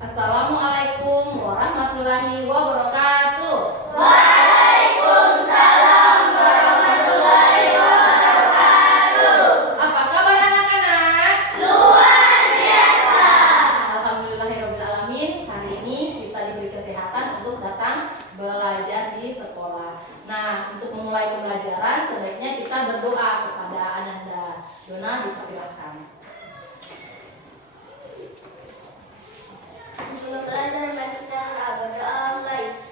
Assalamualaikum warahmatullahi wabarakatuh. Waalaikumsalam warahmatullahi wabarakatuh. Apa kabar anak-anak? Luar biasa. Alhamdulillahirobbilalamin. Hari ini kita diberi kesehatan untuk datang belajar di sekolah. Nah, untuk memulai pembelajaran sebaiknya kita berdoa kepada Ananda. Dona, dipersilahkan. Sebelum belajar mari kita berdoa mulai.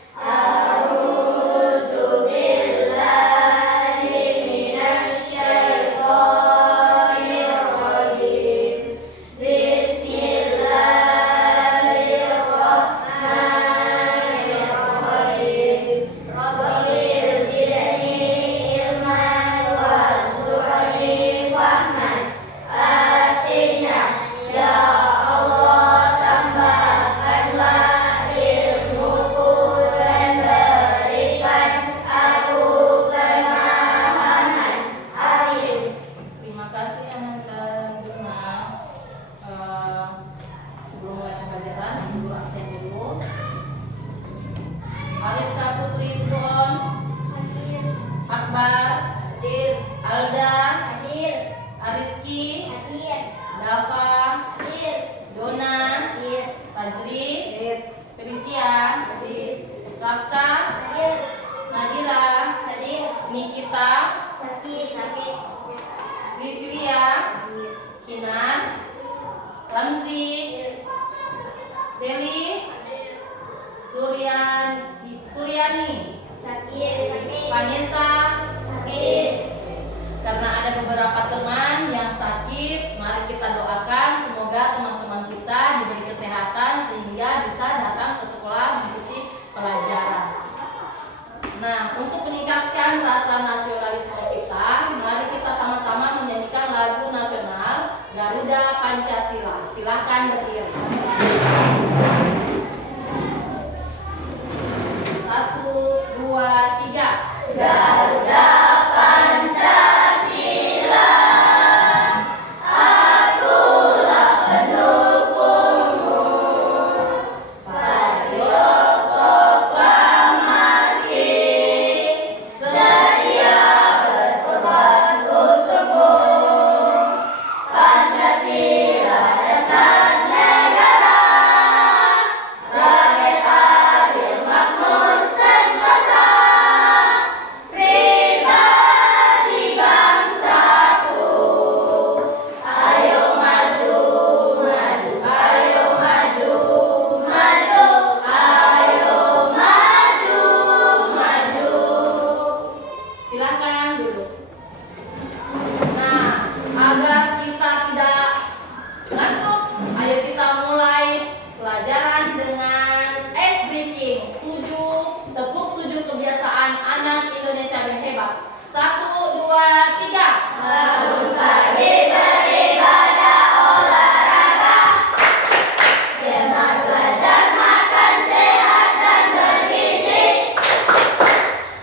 Alda, Hadir. Ariski, Hadir. Dava, Hadir. Dona, Hadir. Fajri, Hadir. Felicia, Hadir. Rafka, Hadir. Nadira, Hadir. Nikita, Sakit. Sakit. Rizlia, Hadir. Kinan, Ramzi, Seli, Suryani, Sakit. Sakit. Vanessa. Sakit. Karena ada beberapa teman yang sakit, mari kita doakan semoga teman-teman kita diberi kesehatan sehingga bisa datang ke sekolah mengikuti pelajaran. Nah, untuk meningkatkan rasa nasionalisme kita, mari kita sama-sama menyanyikan lagu nasional Garuda Pancasila. Silahkan berdiri. 1, 2, 3. Garuda Pancasila, akulah pendukungmu. Patriot proklamasi, sedia berkorban untukmu. Pancasila dasar negara, rakyat adil makmur sentosa. Pribadi bangsaku, ayo maju, maju, ayo maju, maju, ayo maju, maju. Silakan duduk. Nah, agar kita tidak ngantuk, ayo kita mulai pelajaran dengan ice breaking. 7 tepuk 7 kebiasaan anak Indonesia yang hebat. 1, 2, 3. Bangun pagi beribadah olahraga, hemat belajar makan sehat dan bergizi.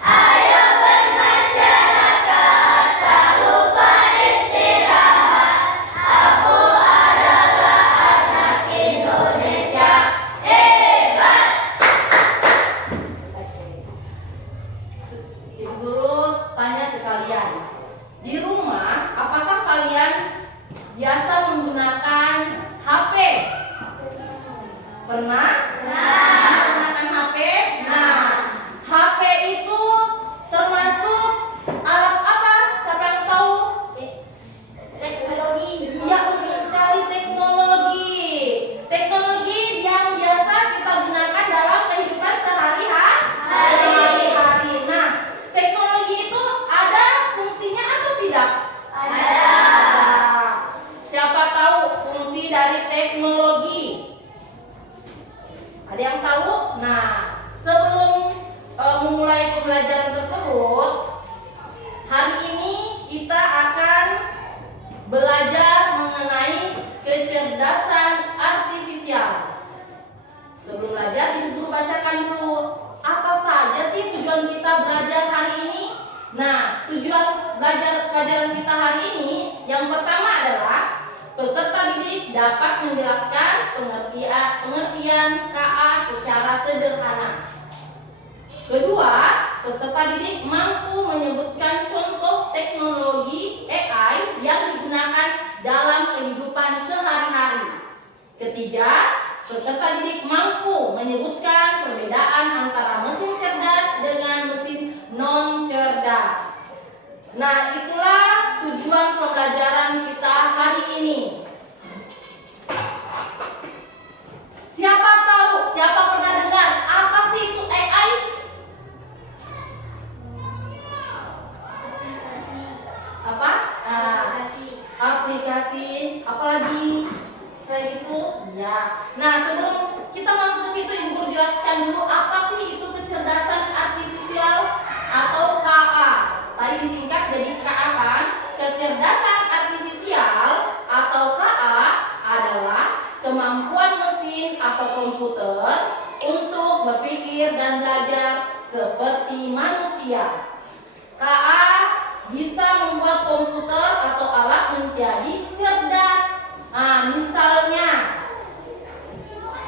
Ayo bermasyarakat tak lupa istirahat. Aku adalah anak Indonesia hebat. Ibu guru tanya ke kalian, di rumah apakah kalian biasa menggunakan HP? Pernah? Menggunakan HP? Nah, HP itu termasuk alat apa? Siapa yang tahu? Teknologi. Iya, betul sekali, teknologi. Teknologi yang biasa kita gunakan dalam kehidupan sehari-hari. Nah, teknologi itu ada fungsinya atau tidak? Ada. Siapa tahu fungsi dari teknologi? Ada yang tahu? Nah, sebelum memulai pembelajaran tersebut, hari ini kita akan belajar mengenai kecerdasan artifisial. Sebelum belajar, Ibu Guru bacakan dulu apa saja sih tujuan kita belajar hari ini. Nah, tujuan belajar pelajaran kita hari ini yang pertama adalah peserta didik dapat menjelaskan pengertian KA secara sederhana. Kedua, peserta didik mampu menyebutkan contoh teknologi AI yang digunakan dalam kehidupan sehari-hari. Ketiga, peserta didik mampu menyebutkan perbedaan antara mesin cerdas dengan mesin non-cerdas. Nah, itulah tujuan pembelajaran kita hari ini. Siapa tahu, siapa pernah dengar apa sih itu AI? Apa? Aplikasi. Apalagi selain itu? Ya. Nah, sebelum kita masuk ke situ, Ibu Guru jelaskan dulu apa sih itu kecerdasan artifisial atau KA. Tadi disingkat jadi KA kan? Kecerdasan artifisial atau KA adalah kemampuan mesin atau komputer untuk berpikir dan belajar seperti manusia. KA bisa membuat komputer atau alat menjadi cerdas. Nah, misalnya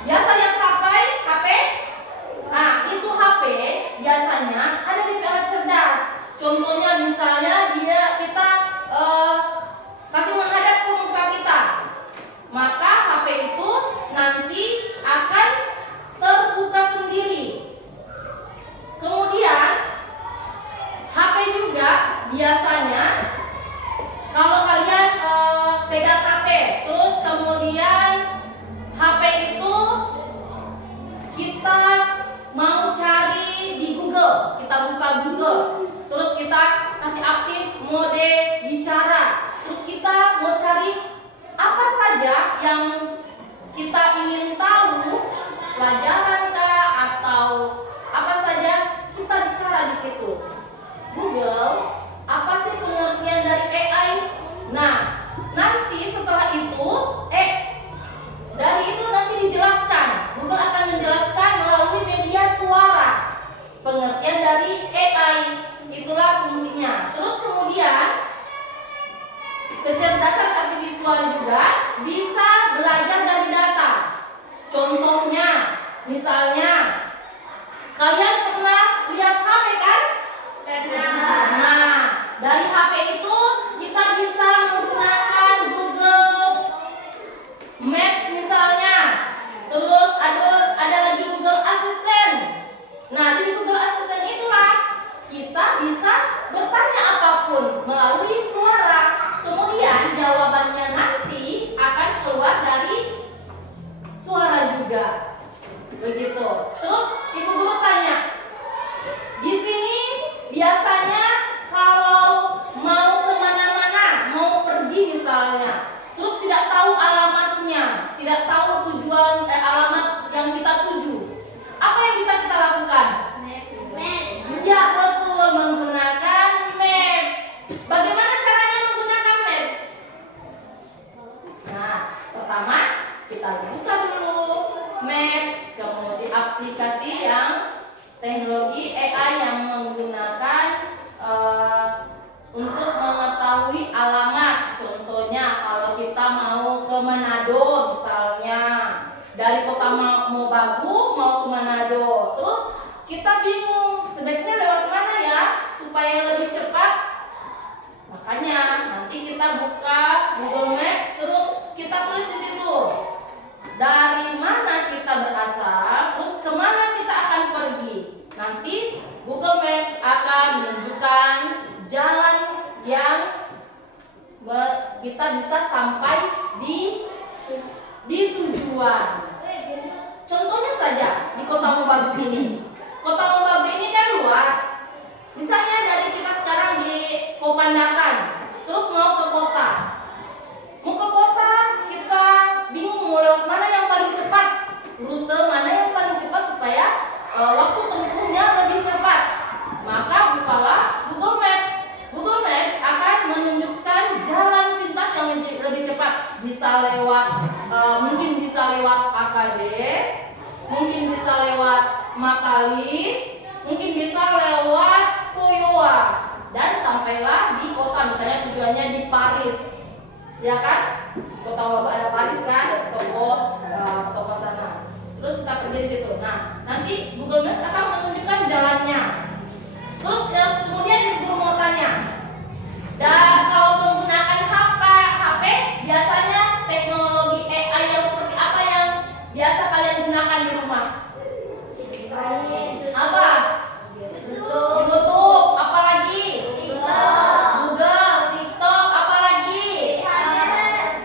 biasa lihat HP. Nah, itu HP biasanya ada di alat cerdas. Contohnya misalnya kita kasih menghadap ke muka kita, maka HP itu nanti akan terbuka sendiri. Kemudian HP juga biasanya kalau kalian pegang HP, terus kemudian HP itu kita mau cari di Google, kita buka Google, terus kita kasih aktif mode bicara, terus kita mau cari apa saja yang kita ingin tahu, pelajaran kah atau apa saja, kita bicara di situ. Google, apa sih pengertian dari AI? Nah, nanti setelah itu dari itu nanti dijelaskan. Google akan menjelaskan melalui media suara pengertian dari AI. Itulah fungsinya. Terus kemudian kecerdasan artifisial juga bisa belajar dari data. Contohnya, misalnya kalian pernah lihat HP kan? Nah, dari HP itu kita bisa menggunakan Google Maps misalnya. Terus ada lagi Google Assistant. Nah, di Google Assistant itulah kita bisa bertanya apapun melalui suara. Kemudian jawabannya nanti akan keluar dari suara juga. Begitu. Terus Ibu Guru tanya, di sini biasanya kalau mau kemana-mana, mau pergi misalnya, terus tidak tahu alamatnya, tidak tahu tujuan alamat yang kita tuju, apa yang bisa kita lakukan? Ya betul, menggunakan Maps. Bagaimana caranya menggunakan Maps? Nah, pertama kita buka dulu Maps, kemudian aplikasi yang teknologi AI yang menggunakan untuk mengetahui alamat. Contohnya kalau kita mau ke Manado misalnya, dari kota Mobagu mau ke Manado, terus kita bingung sebaiknya lewat mana ya supaya lebih cepat. Makanya nanti kita buka Google Maps, terus kita tulis di situ dari mana kita berasal, terus kemana kita akan pergi. Nanti Google Maps akan menunjukkan jalan yang kita bisa sampai di tujuan. Contohnya saja di Kota Mobagu ini. Kota Mobagu ini kan luas. Misalnya dari kita sekarang di Kopandakan, terus mau ke kota. Mau ke kota, kita bingung mau lewat mana yang paling cepat, rute mana yang paling cepat supaya waktu tempuhnya lebih cepat. Maka bukalah Google Maps. Google Maps akan menunjukkan jalan pintas yang lebih cepat. Bisa lewat, mungkin bisa lewat AKD, mungkin bisa lewat Makali, mungkin bisa lewat Poyowa, dan sampailah di kota. Misalnya tujuannya di Paris, ya kan? Kota Bapak ada Paris kan, toko sana. Terus kita pergi di situ. Nah, nanti Google Maps akan menunjukkan jalannya. Terus kemudian Ibu mau tanya, dan kalau menggunakan HP, biasanya teknologi AI yang seperti apa yang biasa kalian gunakan di rumah? Apa? YouTube, apalagi? Google, TikTok, apalagi?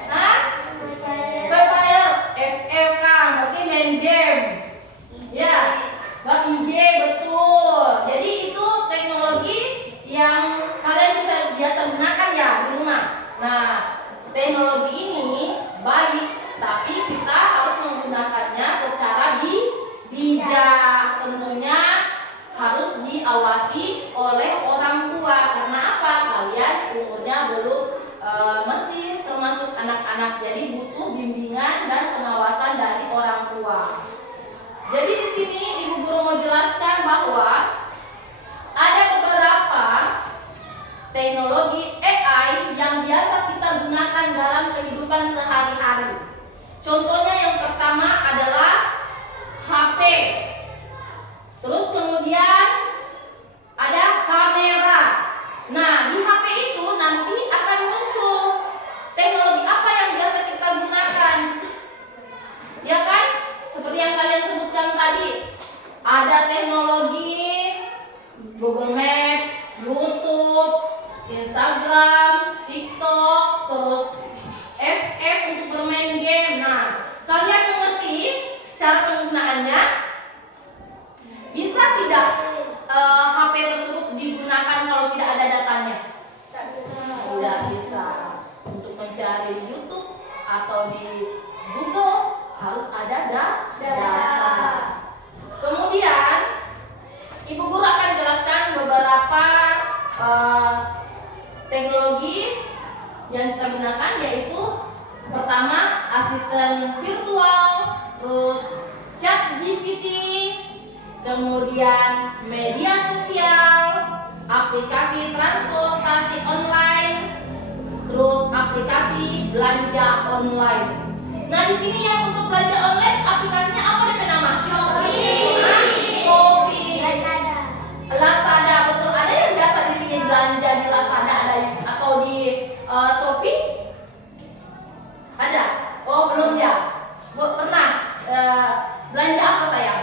Hah? Free Fire, FF kan, berarti main game. Ya, bagi game, betul. Jadi itu teknologi yang kalian biasa gunakan ya di rumah. Nah, teknologi ini baik, tapi kita harus menggunakannya secara bijak. Tentunya harus diawasi oleh orang tua. Karena apa? Kalian umurnya belum masih termasuk anak-anak, jadi butuh bimbingan dan pengawasan dari orang tua. Jadi di sini Ibu Guru mau jelaskan bahwa ada beberapa teknologi AI yang biasa kita gunakan dalam kehidupan sehari-hari. Contohnya yang pertama adalah HP. Terus kemudian ada kamera. Nah, di HP itu nanti akan muncul teknologi apa yang biasa kita gunakan. Ya kan? Seperti yang kalian sebutkan tadi. Ada teknologi Google Maps, YouTube, Instagram, TikTok, terus FF untuk bermain game. Nah, kalian mengerti cara penggunaannya? Bisa tidak HP tersebut digunakan kalau tidak ada datanya? Tidak bisa. Untuk mencari di YouTube atau di Google harus ada data. Kemudian Ibu Guru akan jelaskan beberapa teknologi yang kita gunakan, yaitu pertama asisten virtual, terus chat GPT, kemudian media sosial, aplikasi transportasi online, terus aplikasi belanja online. Nah, di sini yang untuk belanja online aplikasinya apa nih nama? Shopee, Lazada, betul. Ada yang biasa di sini belanja di Lazada atau di Shopee? Ada? Oh, belum ya? Pernah belanja apa sayang?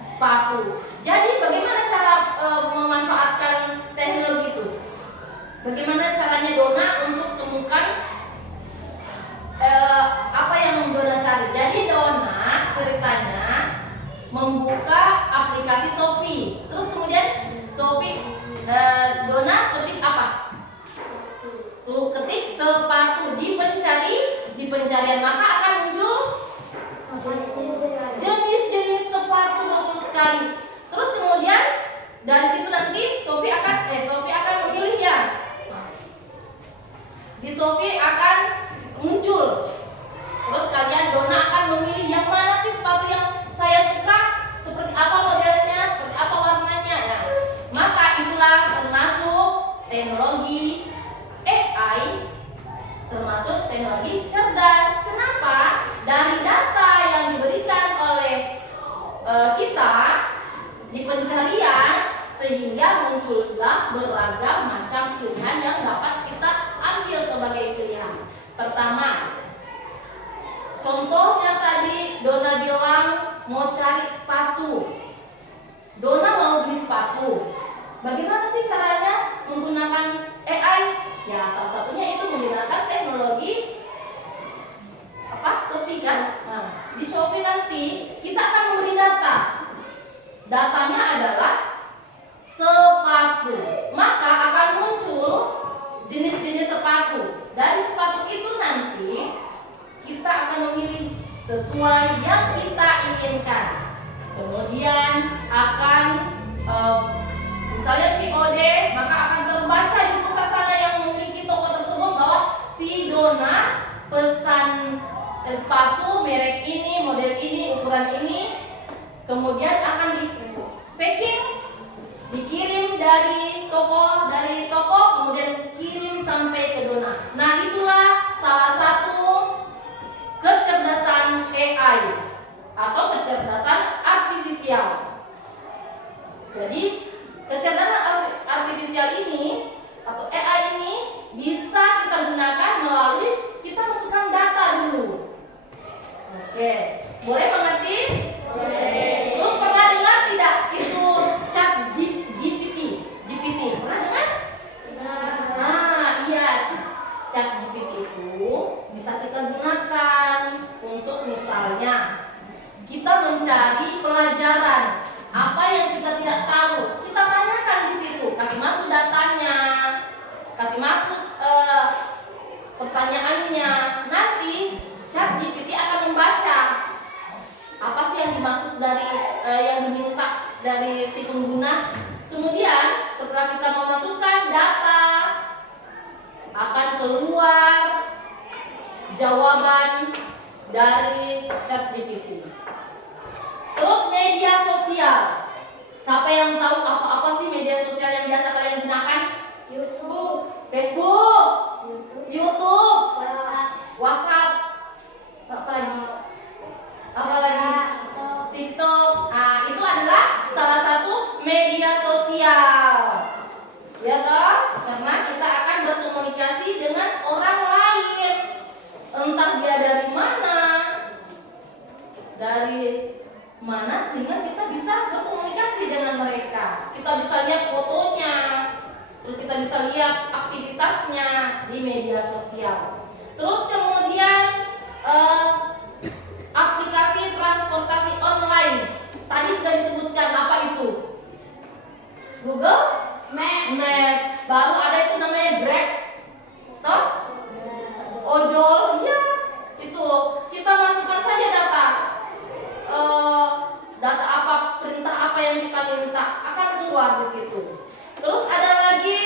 Sepatu. Jadi bagaimana cara memanfaatkan teknologi itu? Bagaimana caranya Dona untuk temukan apa yang Dona cari? Jadi Dona ceritanya membuka aplikasi Shopee. Terus kemudian Shopee, Dona ketik apa? Tuh, ketik sepatu di pencarian, maka akan muncul jenis-jenis sepatu, betul sekali. Terus kemudian dari situ nanti Shopee akan memilih ya. Di Shopee akan muncul. Terus kalian Dona akan memilih yang mana sih sepatu yang saya suka, seperti apa modelnya, seperti apa warnanya. Nah, maka itulah termasuk teknologi AI, termasuk teknologi cerdas. Kenapa? Dari data yang diberikan oleh kita di pencarian, sehingga muncullah beragam macam pilihan yang dapat kita ambil sebagai pilihan. Pertama, contohnya tadi Dona bilang mau cari sepatu. Dona mau beli sepatu. Bagaimana sih caranya menggunakan AI? Ya, salah satunya itu menggunakan teknologi Shopee kan? Nah, di Shopee nanti kita akan memberi data. Datanya adalah sepatu. Maka akan muncul jenis-jenis sepatu. Dari sepatu itu nanti kita akan memilih sesuai yang kita inginkan. Kemudian akan misalnya COD, maka akan terbaca di pusat sana yang memiliki toko tersebut bahwa si Dona pesan sepatu merek ini, model ini, ukuran ini, kemudian akan di packing, dikirim dari toko, kemudian kirim sampai ke Dona. Nah, itulah salah satu kecerdasan AI atau kecerdasan artifisial. Jadi kecerdasan artifisial ini atau AI ini bisa kita gunakan melalui kita masukkan data dulu. Oke, boleh mengerti? Boleh. Terus pernah dengar tidak itu chat GPT? Pernah dengar? Nah, iya, chat GPT itu bisa kita gunakan untuk misalnya kita mencari pelajaran apa yang kita tidak tahu, kita tanyakan di situ, kasih masuk datanya, kasih masuk pertanyaannya. Nanti chat GPT akan membaca apa sih yang dimaksud dari yang diminta dari si pengguna. Kemudian setelah kita memasukkan data, akan keluar jawaban dari chat GPT. Terus media sosial. Siapa yang tahu apa sih media sosial yang biasa kalian gunakan? YouTube. Facebook, YouTube, WhatsApp. WhatsApp, apa lagi? TikTok. Nah, itu adalah salah satu media sosial. Ya toh? Karena kita akan berkomunikasi dengan orang lain. Entah dia dari mana sehingga kita bisa berkomunikasi dengan mereka. Kita bisa lihat fotonya, terus kita bisa lihat aktivitasnya di media sosial. Terus kemudian aplikasi transportasi online. Tadi sudah disebutkan apa itu? Google Maps. Baru ada itu namanya Grab. Toh? Ojol, ya. Itu kita masukkan saja data. Data apa, perintah apa yang kita minta akan keluar di situ. Terus ada lagi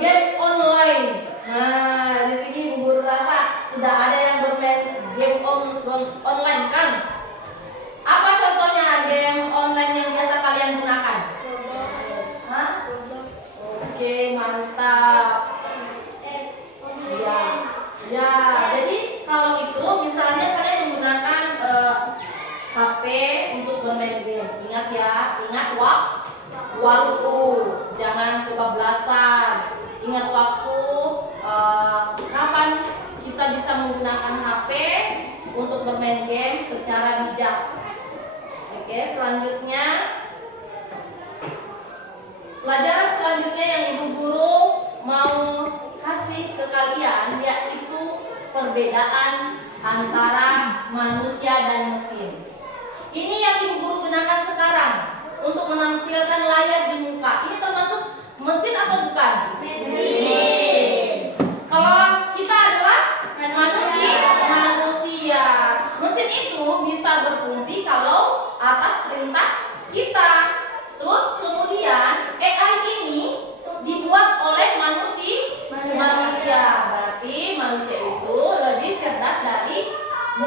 game online. Nah, di sini Bu Guru rasa sudah ada yang bermain game online kan? Apa contohnya game online yang biasa kalian gunakan? Hah? Oke, mantap. Ya, ya. Jadi kalau itu misalnya kalian menggunakan HP untuk bermain game, ingat ya, ingat waktu, jangan kebablasan. Ingat waktu, kapan kita bisa menggunakan HP untuk bermain game secara bijak. Oke, selanjutnya pelajaran selanjutnya yang Ibu Guru mau kasih ke kalian yaitu perbedaan antara manusia dan mesin. Ini yang Ibu Guru gunakan sekarang untuk menampilkan layar di muka. Ini termasuk mesin atau bukan? Mesin. Kalau kita adalah manusia. Mesin itu bisa berfungsi kalau atas perintah kita. Terus kemudian AI ini dibuat oleh manusia. Berarti manusia itu lebih cerdas dari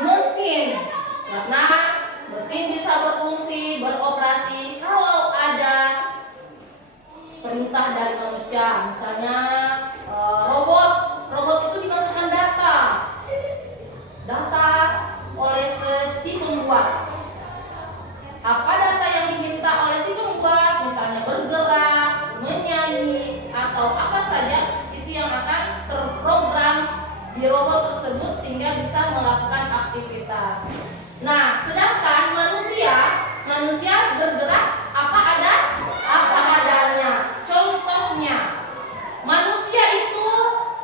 mesin. Karena mesin bisa berfungsi, beroperasi kalau ada perintah dari manusia. Misalnya robot itu dimasukkan data oleh si pembuat. Apa data yang diminta oleh si pembuat? Misalnya bergerak, menyanyi, atau apa saja itu yang akan terprogram di robot tersebut sehingga bisa melakukan aktivitas. Nah, sedangkan manusia bergerak apa adanya. Contohnya, manusia itu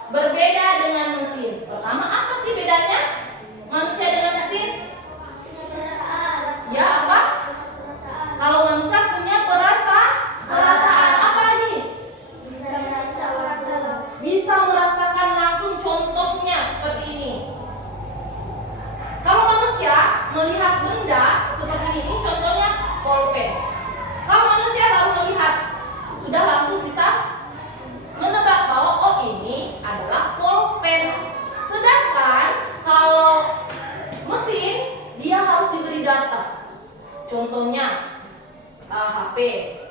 berbeda dengan mesin. Pertama, apa sih bedanya manusia dengan mesin? Ya, apa? Kalau manusia punya perasaan, apa lagi? Bisa merasakan langsung, contohnya seperti ini. Kalau manusia melihat benda seperti ini contohnya pulpen. Kalau manusia baru melihat, sudah langsung bisa menebak bahwa oh ini adalah pulpen. Sedangkan kalau mesin, dia harus diberi data. Contohnya HP,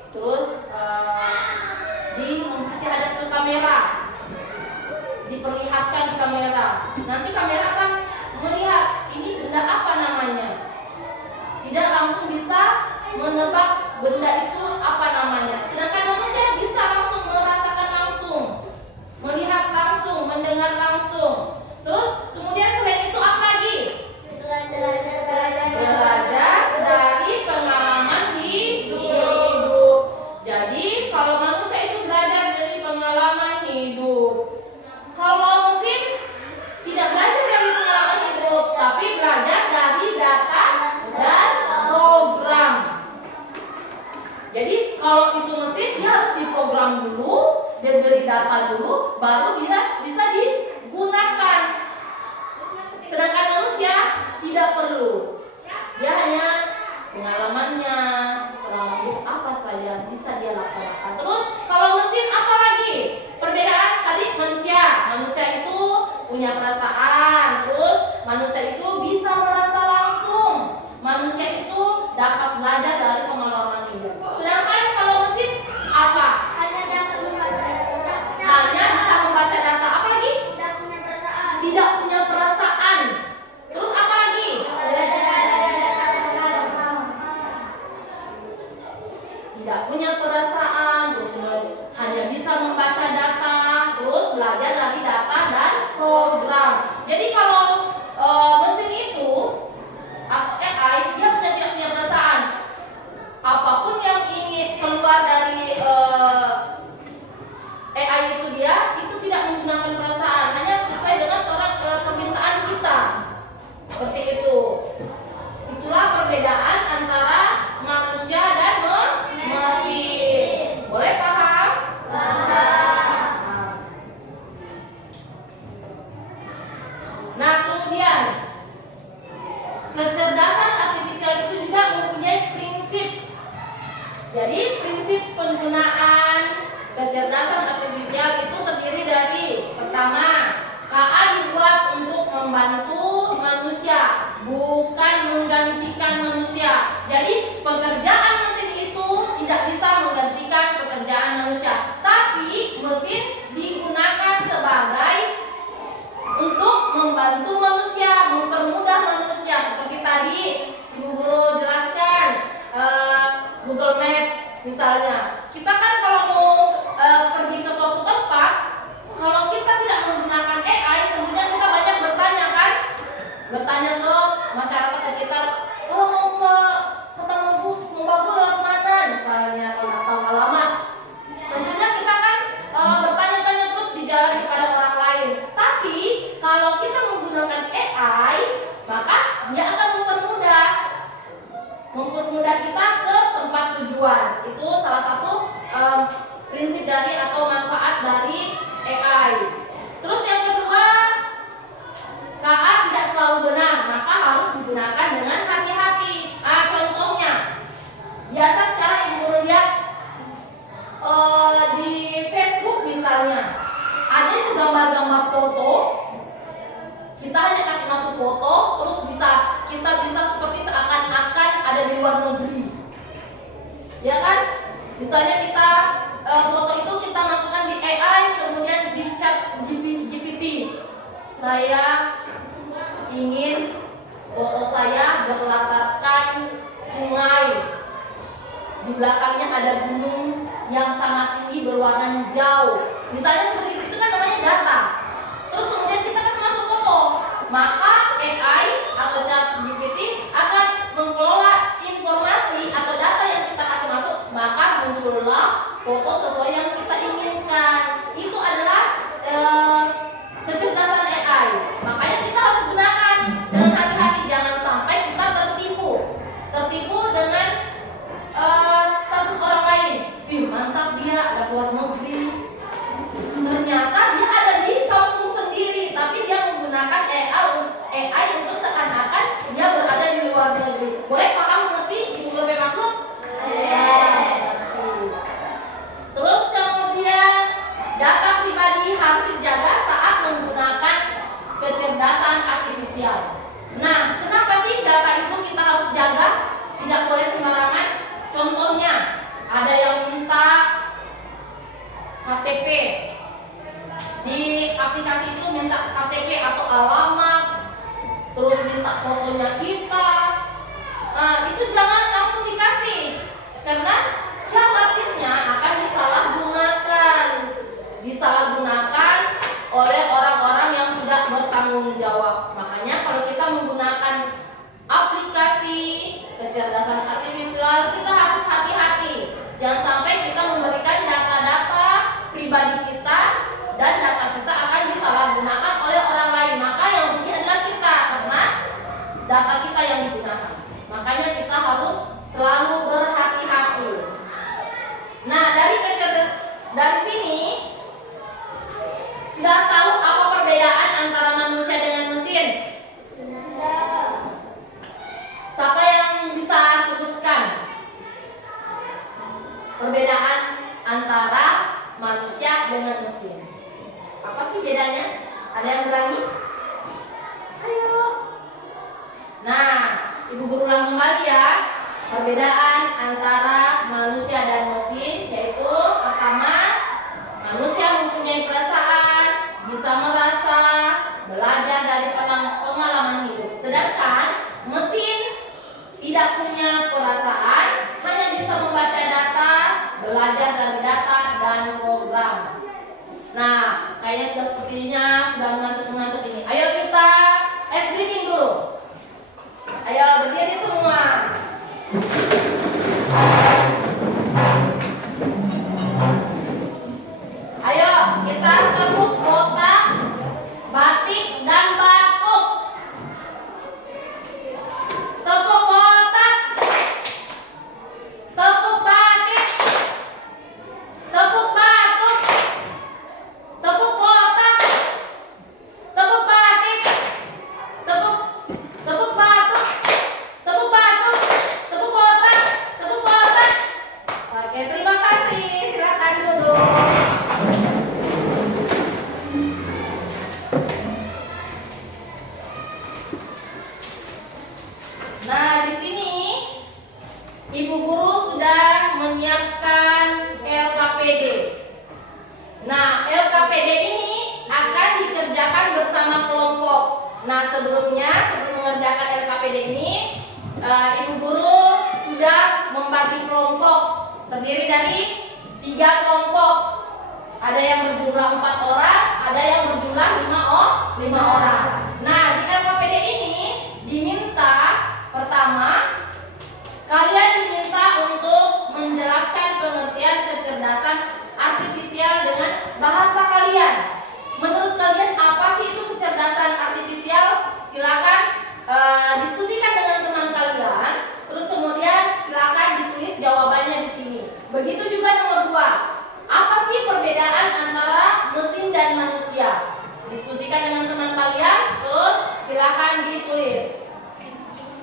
terus dikasih hadap ke kamera, nanti kamera akan melihat ini benda apa namanya. Tidak langsung bisa menebak benda itu apa namanya. Sedangkan manusia bisa langsung merasakan langsung, melihat langsung, mendengar langsung. Terus kemudian selain itu apa lagi? Belajar dari pengalaman hidup. Jadi kalau manusia itu belajar dari pengalaman hidup. Kalau mesin tidak belajar dari pengalaman hidup, tapi belajar dari data dan program. Jadi kalau itu mesin dia harus diprogram dulu, diberi data dulu, baru dia bisa digunakan. Sedangkan manusia tidak perlu. Dia hanya pengalamannya selama hidup apa saja bisa dia laksanakan. Terus kalau mesin apa lagi? Perbedaan tadi manusia itu punya perasaan. Terus manusia itu bisa merasa langsung. Manusia itu dapat belajar dari pengalaman hidup. Sedangkan kalau mesin apa? Hanya bisa membaca data. Apa lagi? Tidak punya perasaan. Terus apa lagi? Tidak punya perasaan. Terus hanya bisa membaca data. Terus belajar dari data dan program. Jadi kalau mesin itu atau AI dia tidak punya perasaan. Apapun yang ingin keluar dari AI itu itu tidak menggunakan perasaan, hanya sesuai dengan permintaan kita. Seperti itu. Itulah perbedaan antara manusia dan mesin. Boleh paham? Nah, kemudian kecerdasan artifisial itu juga mempunyai prinsip. Jadi prinsip penggunaan kecerdasan artifisial itu terdiri dari pertama, KA dibuat untuk membantu manusia, bukan menggantikan manusia. Jadi pekerjaan mesin itu tidak bisa menggantikan pekerjaan manusia, tapi mesin digunakan sebagai untuk membantu manusia, mempermudah manusia. Seperti tadi Ibu Guru jelaskan Google Maps misalnya. Kita kan kalau mau pergi ke suatu tempat, kalau kita tidak menggunakan AI, tentunya kita banyak bertanya kan? Bertanya ke masyarakat sekitar, kalau mau ke Kota Mengbagu lewat mana? Misalnya tidak tahu alamat. Tentunya kita kan bertanya-tanya terus di jalan kepada orang lain. Tapi kalau kita menggunakan AI, maka dia akan mempermudah kita ke tempat tujuan. Itu salah satu prinsip dari atau manfaat dari AI. Terus yang kedua, KA tidak selalu benar, maka harus digunakan dengan hati-hati. Contohnya, biasa sekarang Ibu Guru lihat di Facebook misalnya, ada itu gambar-gambar foto. Kita hanya kasih masuk foto, terus kita bisa seperti seakan-akan ada di luar negeri, ya kan? Misalnya kita foto itu kita masukkan di AI, kemudian di chat GPT. Saya ingin foto saya berlatarkan sungai, di belakangnya ada gunung yang sangat tinggi berwarna hijau. Misalnya seperti itu kan namanya data. Terus kemudian kita kasih masuk foto, maka AI atau chat GPT akan mengelola informasi atau data yang kita kasih masuk, maka muncullah foto sesuai yang kita inginkan. Itu adalah kecerdasan AI. Makanya kita harus gunakan dengan hati-hati, jangan sampai kita tertipu dengan status orang lain. Mantap, dia ada luar negeri, ternyata dia ada di kampung sendiri, tapi dia menggunakan AI minta fotonya kita. Nah, itu jangan langsung dikasih, karena khawatirnya akan disalahgunakan oleh orang-orang yang tidak bertanggung jawab. Makanya kalau kita menggunakan aplikasi kecerdasan artifisial, kita harus hati-hati. Jangan sampai kita memberikan data-data pribadi kita dan data kita akan disalahgunakan oleh orang lain. Maka yang rugi adalah kita, karena data kita yang digunakan. Makanya kita harus selalu berhati-hati. Nah, dari sini sudah tahu apa perbedaan antara manusia dengan mesin? Siapa yang bisa sebutkan perbedaan antara manusia dengan mesin? Apa sih bedanya? Ada yang berani? Ayo. Nah, Ibu guru ulang kembali ya. Perbedaan antara manusia dan mesin yaitu pertama, manusia mempunyai perasaan, bisa merasa, belajar dari pengalaman hidup. Sedangkan mesin tidak punya perasaan, hanya bisa membaca data, belajar dari data dan program. Nah, kayaknya sudah sepertinya sudah mengantuk-mengantuk ini. Ayo kita ice breathing dulu. Ayo berdiri semua. Ayo kita tepuk botak, batik dan batuk. Tepuk botak, tepuk batik, tepuk batuk, tepuk botak, tepuk batik, tepuk batuk, tepuk batuk, tepuk botak, tepuk botak. Oke, terima kasih. Silakan duduk. Nah, di sini Ibu guru sudah menyiapkan LKPD. Nah, LKPD ini akan dikerjakan bersama kelompok. Nah, sebelum mengerjakan LKPD ini, Ibu guru sudah membagi kelompok terdiri dari 3 kelompok. Ada yang berjumlah 4 orang, ada yang berjumlah 5 orang. Nah, di LKPD ini diminta pertama, kalian diminta untuk menjelaskan pengertian kecerdasan artifisial dengan bahasa kalian. Menurut kalian apa sih itu kecerdasan artifisial? Silakan diskusikan dengan teman kalian. Terus kemudian silakan ditulis jawabannya di sini. Begitu juga nomor 2. Apa sih perbedaan antara mesin dan manusia? Diskusikan dengan teman kalian. Terus silakan ditulis.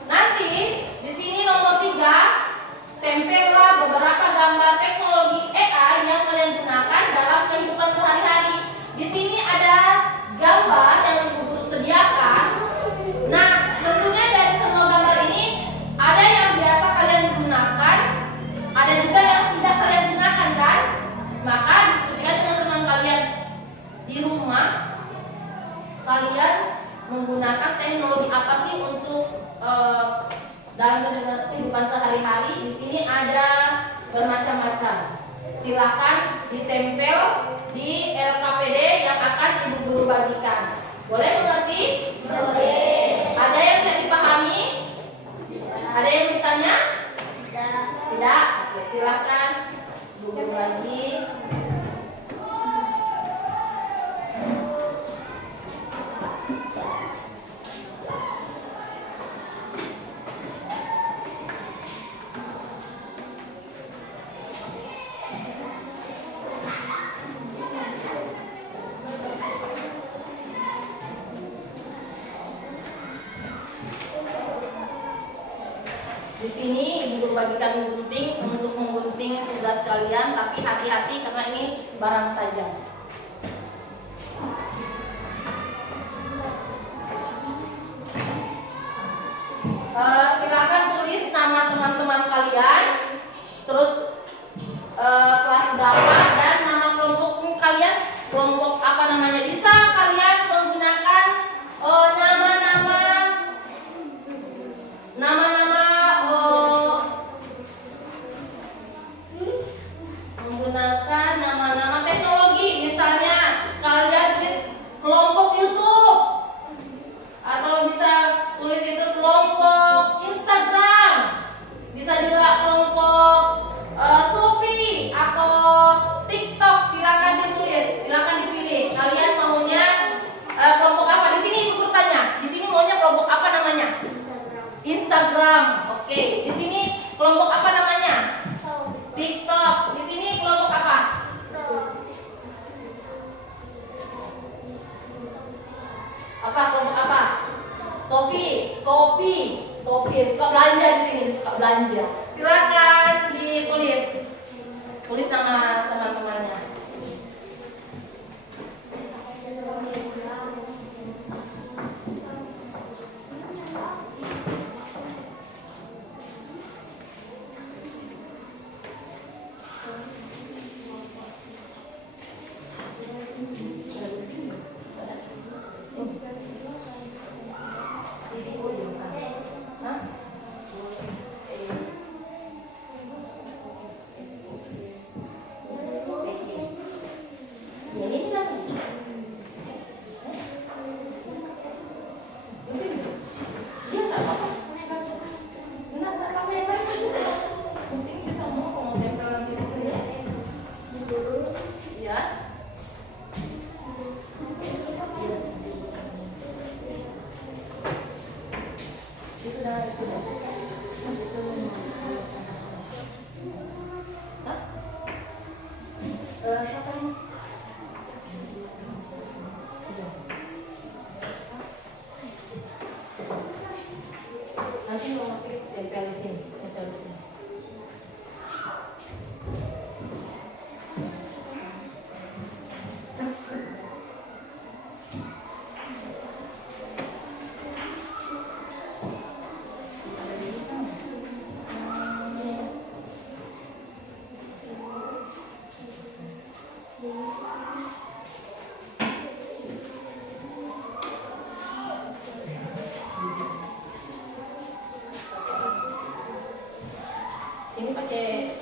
Nanti di sini nomor 3, tempellah beberapa gambar teknologi AI yang kalian gunakan dalam kehidupan sehari-hari. Di sini ada gambar yang Ibu guru sediakan. Nah, tentunya dari semua gambar ini ada yang biasa kalian gunakan, ada juga yang tidak kalian gunakan kan? Maka diskusikan dengan teman kalian di rumah. Kalian menggunakan teknologi apa sih untuk dalam kehidupan sehari-hari? Di sini ada bermacam-macam. Silakan ditempel di LKPD yang akan Ibu guru bagikan. Boleh mengerti? Boleh. Ada yang tidak dipahami? Ada yang ditanya? Tidak? Oke, silakan Ibu guru lagi. Di sini Ibu guru bagikan gunting untuk menggunting tugas kalian, tapi hati-hati karena ini barang tajam. Silakan tulis nama teman-teman kalian, terus kelas berapa dan nama kelompok kalian, kelompok apa namanya. Bisa kalian menggunakan nama-nama Instagram. Oke, di sini kelompok apa namanya? TikTok. Di sini kelompok apa? Apa kelompok apa? Shopee. Suka belanja di sini, suka belanja. Silakan ditulis. Tulis nama teman-temannya. Nanti mau ngetik tempel di sini. Sini pakai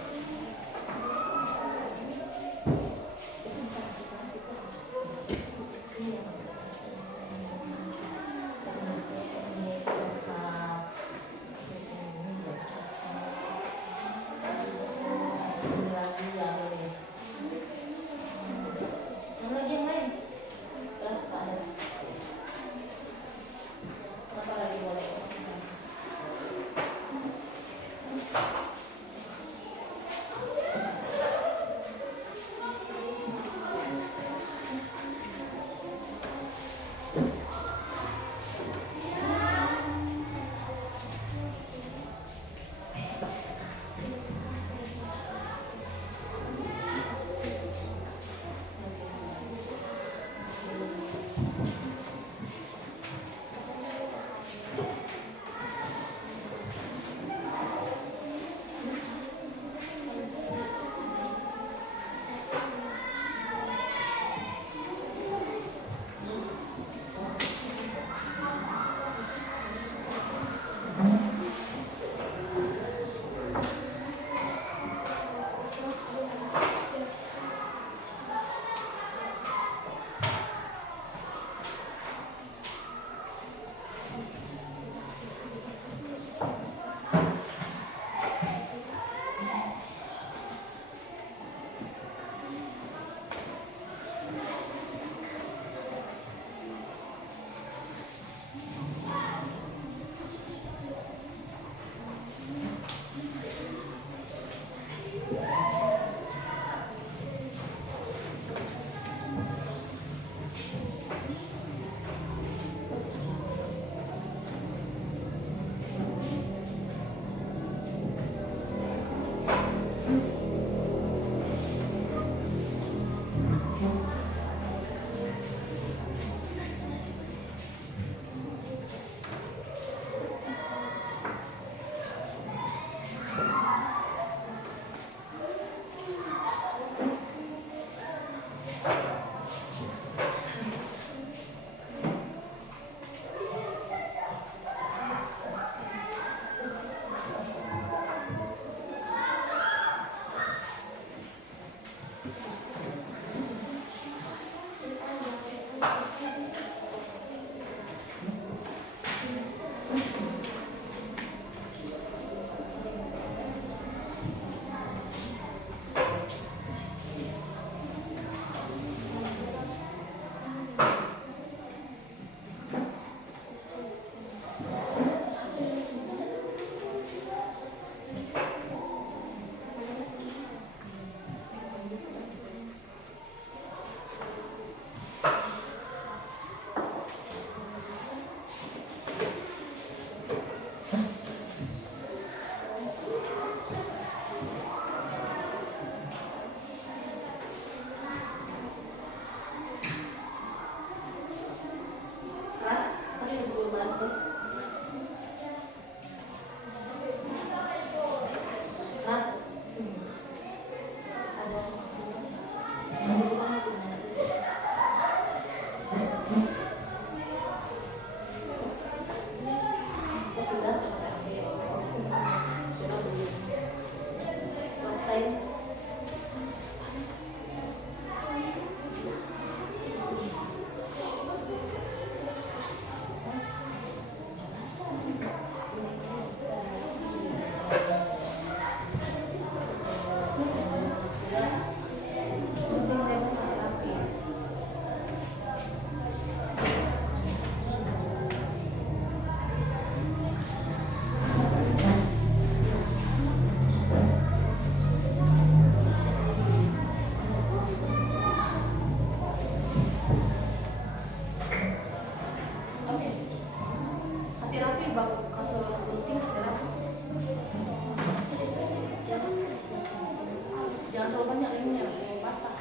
kasih gunting silakan. Jangan terlalu banyak lemnya, yang basah.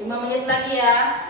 Lima menit lagi ya.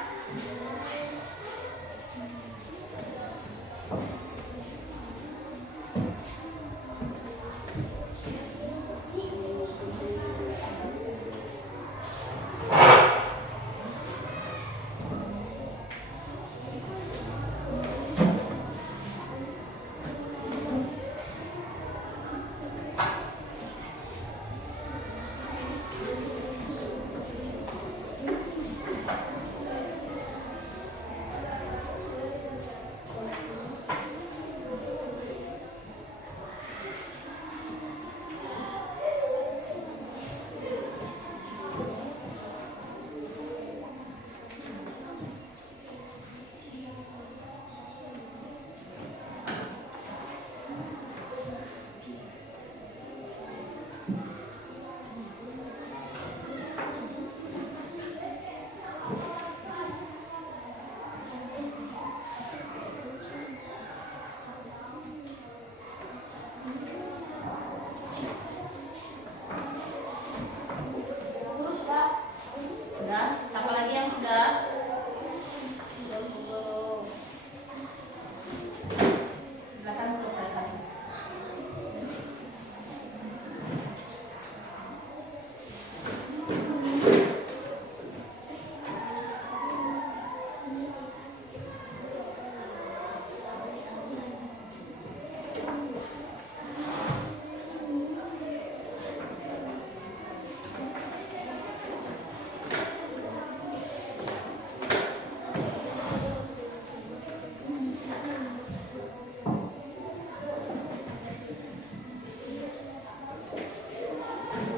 Sudah? Siapa lagi yang sudah? Silakan selesaikan.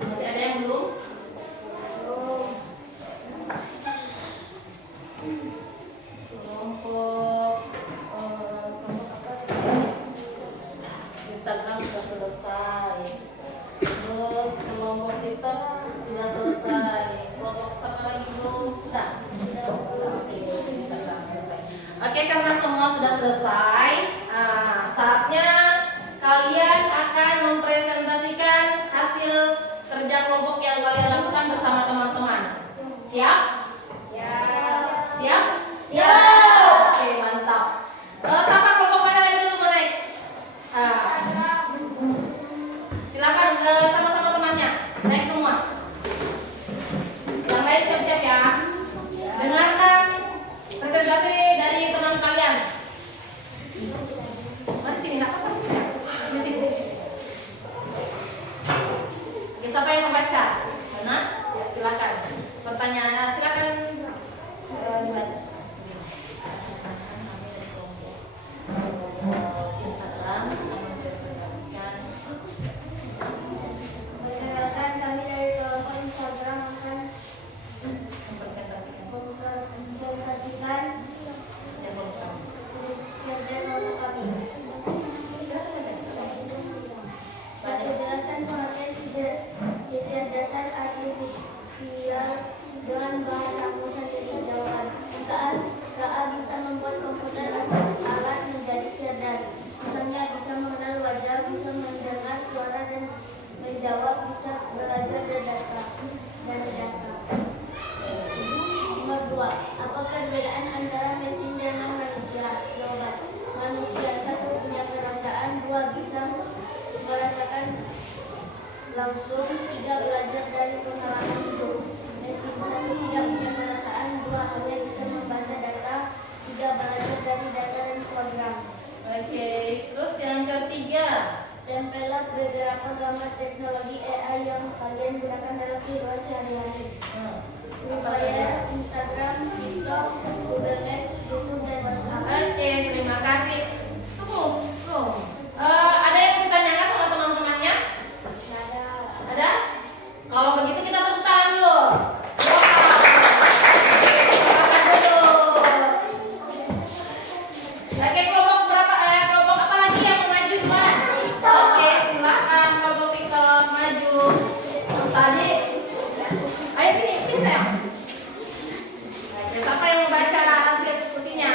Masih ada yang belum? Kelompok apa? Instagram sudah selesai. Terus kelompok Twitter sudah selesai. Kelompok apa lagi belum? Sudah. Oke, Instagram selesai. Oke, karena semua sudah selesai, saatnya kalian akan mempresentasikan hasil kerja kelompok yang kalian lakukan bersama teman-teman. Siap? Siap? Oke, mantap. Siapa kelompok mana lagi dulu mau naik? Silakan sama-sama temannya naik semua. Yang lain siap-siap ya. Dengarkan presentasi dari teman kalian. Mari sini, nak apa sih? Sini. Oke, siapa yang membaca? Benar? Ya, silakan. Pertanyaan, silakan dibaca. Instagram akan mempresentasikan. Perkenalkan, kami dari kelompok Instagram akan Mempresentasikan. mempresentasikan Ya, program. kerja kelompok kami. Satu, jelaskan pengertian kecerdasan artifisial dengan bahasamu sendiri. Jawaban. KA bisa membuat komputer atau alat menjadi cerdas. Misalnya bisa mengenal wajah, bisa mendengar suara dan menjawab, bisa belajar dan data. Nomor 2. Apa perbedaan antara mesin dan manusia? Jawaban. Manusia 1 punya perasaan, 2 bisa merasakan langsung, 3 belajar dari pengalaman hidup. Mesin 1 tidak punya perasaan, 2 hanya bisa membaca data, Tempellah beberapa gambar teknologi AI yang kalian gunakan dalam kehidupan sehari-hari. Free Fire, Instagram, TikTok, Google Maps, YouTube, dan WhatsApp. Oke, terima kasih. Tunggu. Ada yang ditanyakan sama teman-temannya? Ada. Ada? Kalau begitu kita tepuk tangan dulu. Oke, kelompok apa lagi yang mau maju kemana? Oke, silakan kelompok TikTok maju. Tadi, ayo sini sayang. Oke, siapa yang membaca hasil diskusinya?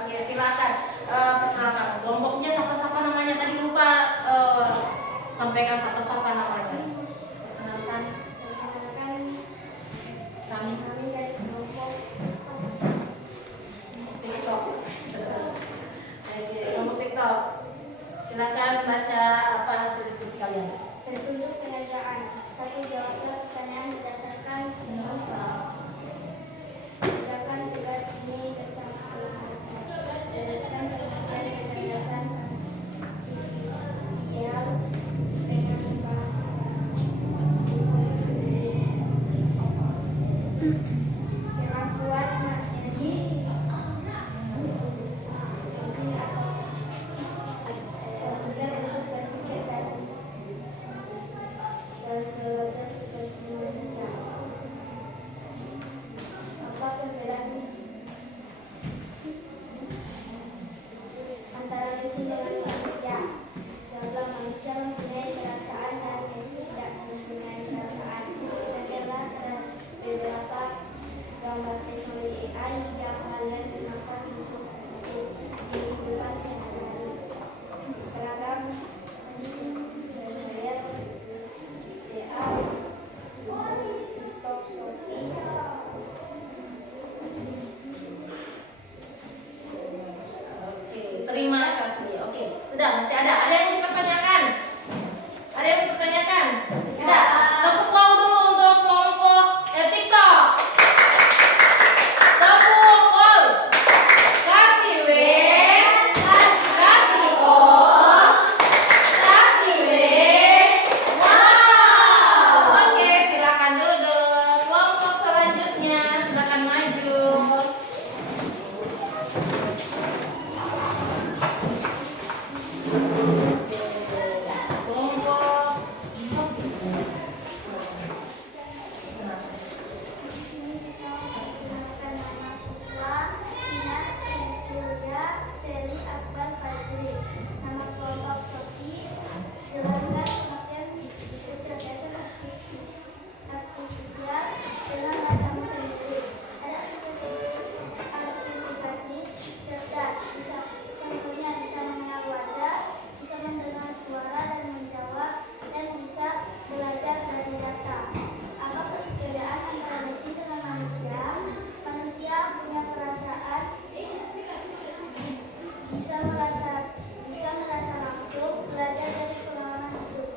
Oke, silakan. Perkenalkan kelompoknya siapa namanya? Tadi lupa sampaikan siapa namanya. Perkenalkan kami dari kelompok TikTok. Oke, kelompok TikTok. Silakan baca apa hasil diskusi kalian. petunjuk pengerjaan. 1. Jawablah pertanyaan berdasarkan kerjakan tugas ini bersama berdasarkan penelitian kecerdasan artifisial dengan bahasa kemampuan magnesi atau bisa disebut berpikir dan keluarga seperti manusia. Apa perbedaan antara mesin dengan manusia? Jawablah, manusia mempunyai perasaan dan mesin tidak mempunyai perasaan. Adalah beberapa gambar teknologi AI yang kalian gunakan untuk kehidupan sehari-hari. Instagram, Snapchat, WA, TikTok, Shopee. Oke, terima kasih. Oke, sudah masih ada. Ada yang dipertanyakan? Ada yang dipertanyakan? Tidak. Tepuk tangan dulu untuk kelompok TikTok. Tepuk tangan. Kasih W, kasih O, kasih W. Wow. Oke, silakan duduk. Kelompok selanjutnya silakan maju. Kelompok Di sini kita menjelaskan nama siswa Ina Cecilia Seli Akbar Fajri. Nama kelompok Sofi. Jelaskan pengertian kecerdasan artifisial dengan bahasamu sendiri. Ada aplikasi cerdas, contohnya bisa mengenal wajah, bisa mendengar suara dan menjawab, dan bisa belajar dari data. Apa perbedaan antara mesin dengan manusia? Manusia punya perasaan, bisa merasa langsung, belajar dari pengalaman hidup.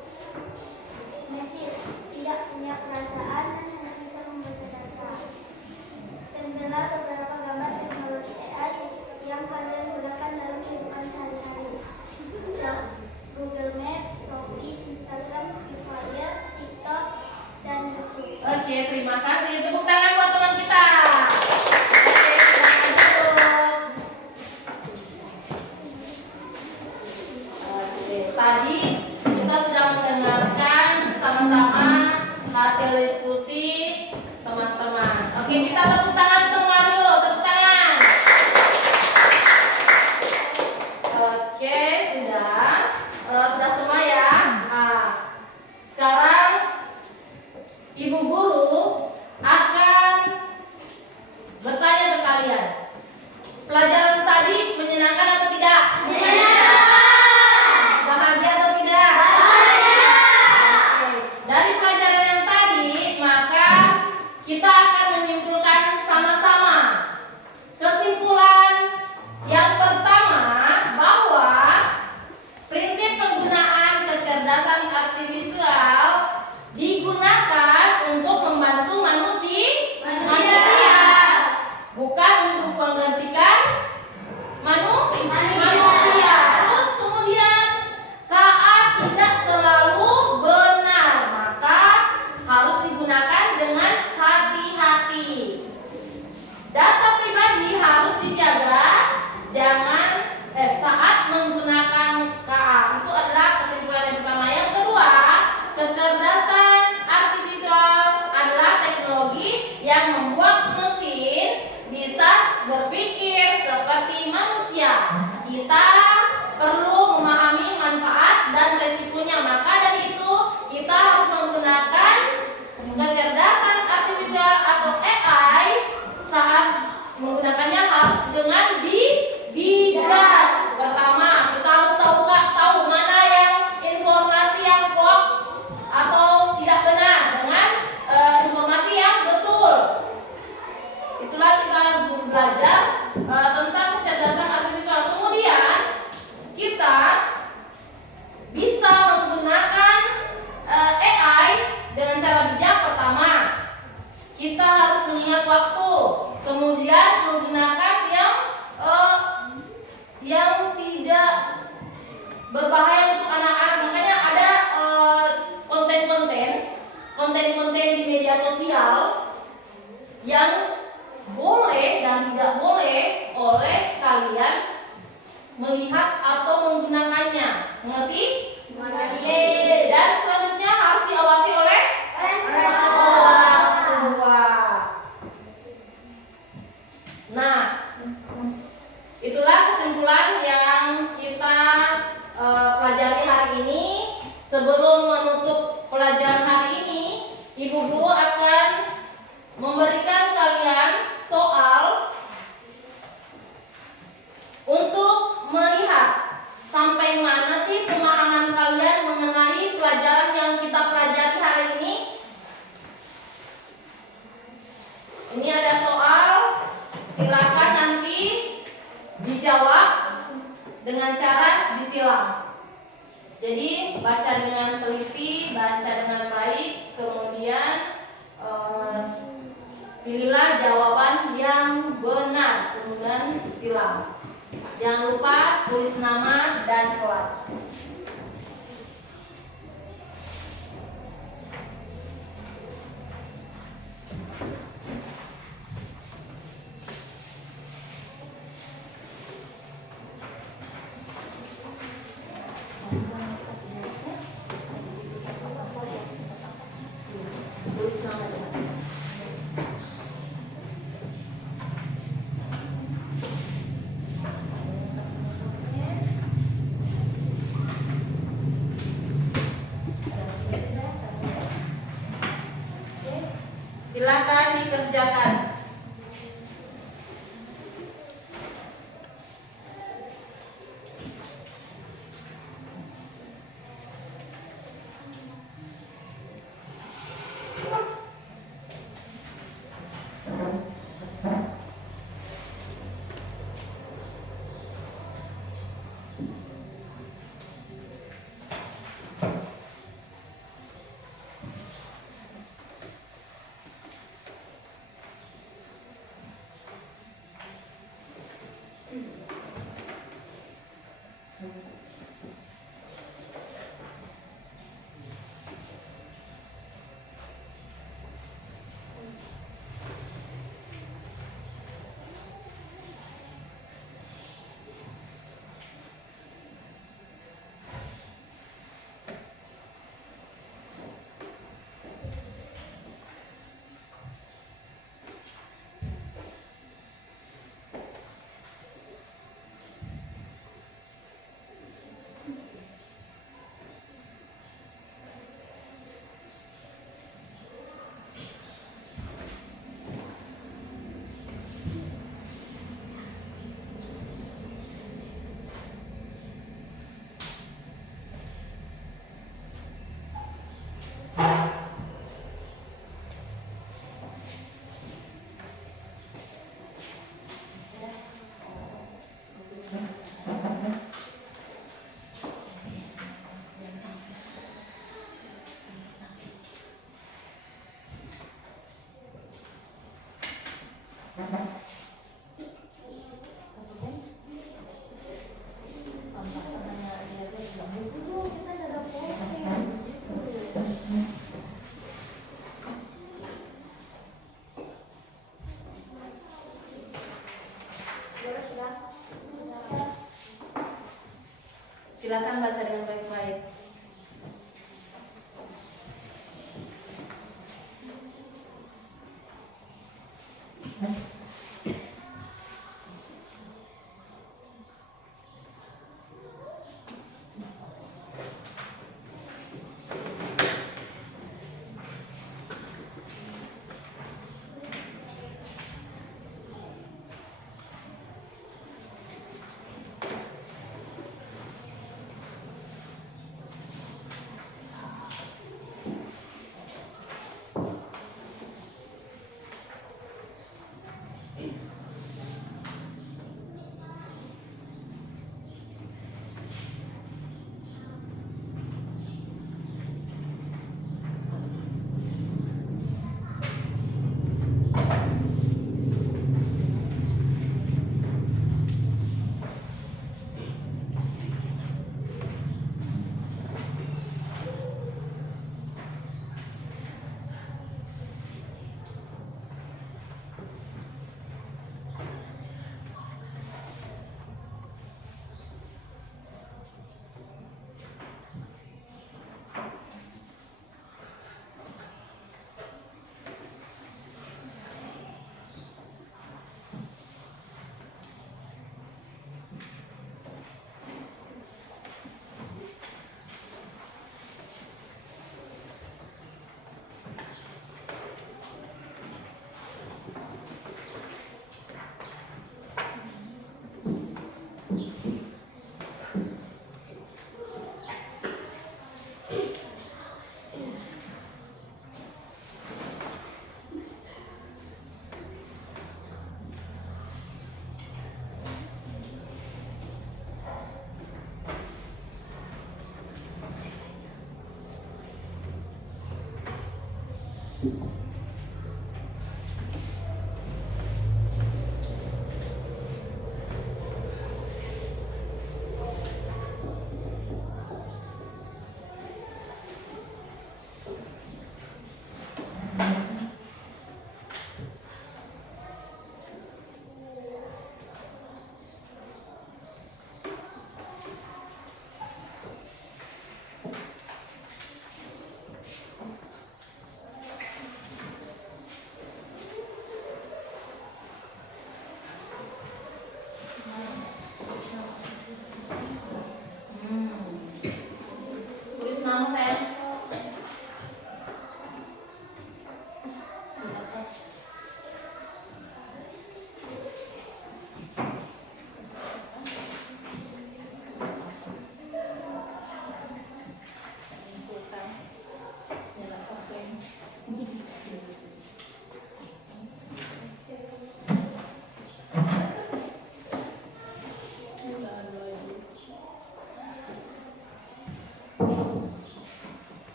Mesin tidak punya perasaan dan hanya bisa membaca data. Tempellah beberapa gambar teknologi AI yang kalian gunakan dalam kehidupan sehari-hari. Google Maps, Shopee, Instagram, Free Fire, TikTok, dan YouTube. Oke, terima kasih. Tepuk tangan buat teman kita. Oke, silakan duduk. Oke, tadi kita sudah mendengarkan sama-sama hasil diskusi teman-teman. Oke, kita tepuk tangan semua dulu. Tepuk tangan. Oke, sudah semua ya. Nah, sekarang Ibu Guru akan bertanya ke kalian. Pelajaran tadi menyenangkan atau tidak? Menyenangkan. Bahagia atau tidak? Bahagia. Oke. Dari pelajaran yang tadi, maka kita akan menyimpulkan sama-sama. Kesimpulan yang pertama bahwa prinsip penggunaan kecerdasan artifisial digunakan untuk membantu manusia, bukan untuk menggantikan manusia. Kita perlu memahami manfaat dan resikonya. Maka dari itu kita harus menggunakan kecerdasan artifisial atau AI. Saat menggunakannya harus dengan bijak. Pertama, kita harus tahu mana yang informasi yang hoax atau tidak benar dengan informasi yang betul. Itulah kita belajar tentang kecerdasan artifisial. Kemudian kita bisa menggunakan AI dengan cara bijak. Pertama, kita harus mengingat waktu. Kemudian menggunakan yang tidak berbahaya untuk anak-anak. Makanya ada konten-konten di media sosial yang boleh dan tidak boleh oleh kalian melihat atau menggunakannya. Mengerti? Mengerti. Dan selanjutnya harus diawasi oleh orang tua. Nah, itulah kesimpulan yang kita pelajari hari ini. Sebelum menutup pelajaran hari ini, Ibu Guru akan memberikan kalian soal untuk melihat sampai mana sih pemahaman kalian mengenai pelajaran yang kita pelajari hari ini. Ini ada soal, silakan nanti dijawab dengan cara disilang. Jadi baca dengan teliti, baca dengan baik, kemudian pilihlah jawaban yang benar, kemudian silang. Jangan lupa tulis nama dan kelas. Tulis nama dan kelas. Silakan dikerjakan. Silakan baca dengan baik-baik. nama sayang? Di atas.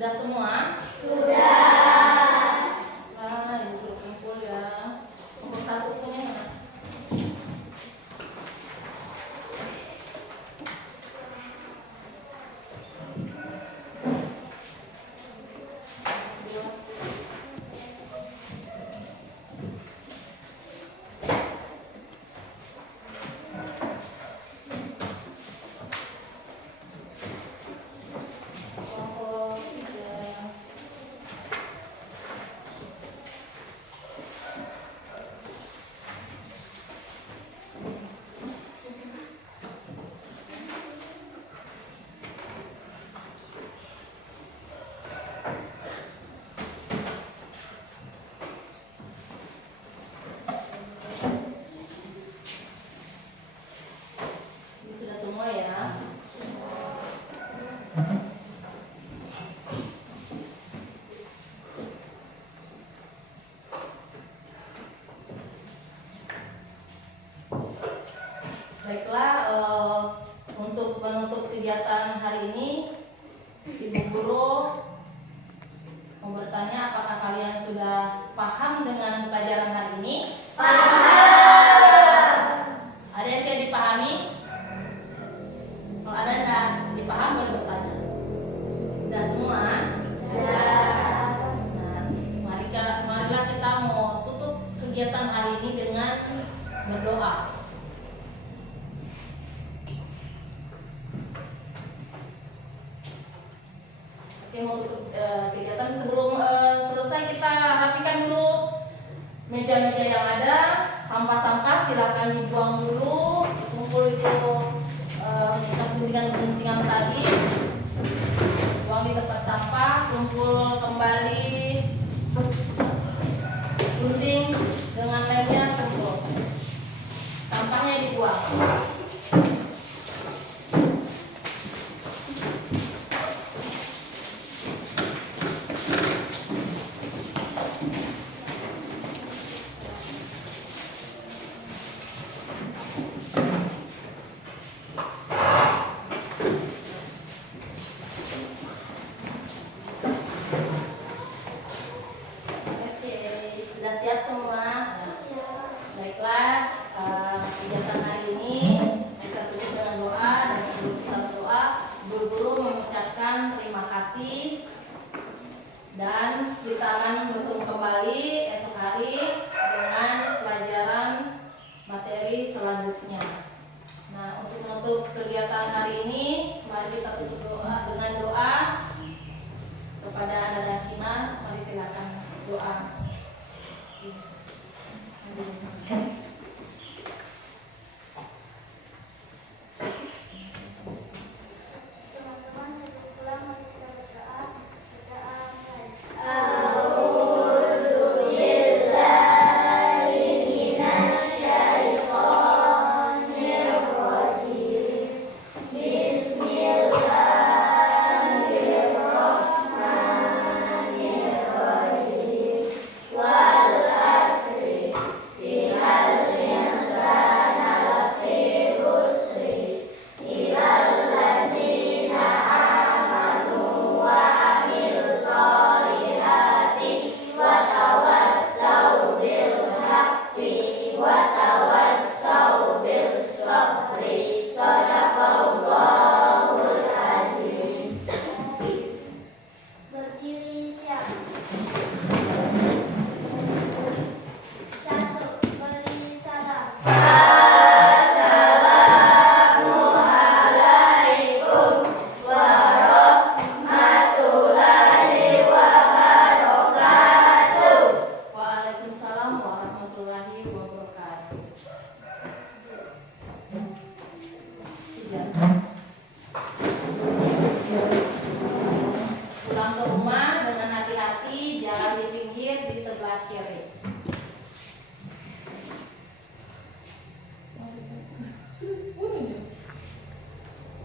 Sudah semua? Sudah. Ibu kumpul ya. Kumpul satu semuanya mana? Sudah semua ya. Baiklah, untuk menutup kegiatan hari ini, Ibu Guru mau bertanya apakah kalian sudah paham dengan pelajaran hari ini? Paham. Ada yang tidak dipahami? Kalau ada yang tidak dipaham boleh bertanya. Sudah semua? Sudah. Nah, marilah kita mau tutup kegiatan hari ini dengan berdoa. Oke, mau tutup kegiatan. Sebelum selesai kita rapikan dulu meja-meja yang ada. Sampah-sampah silakan dibuang dulu. Kumpul itu bekas guntingan-guntingan tadi, buang di tempat sampah. Kumpul kembali, gunting dengan lemnya, kumpul. Sampahnya dibuang. Sudah siap semua? Baiklah, kegiatan hari ini wabarakatuh.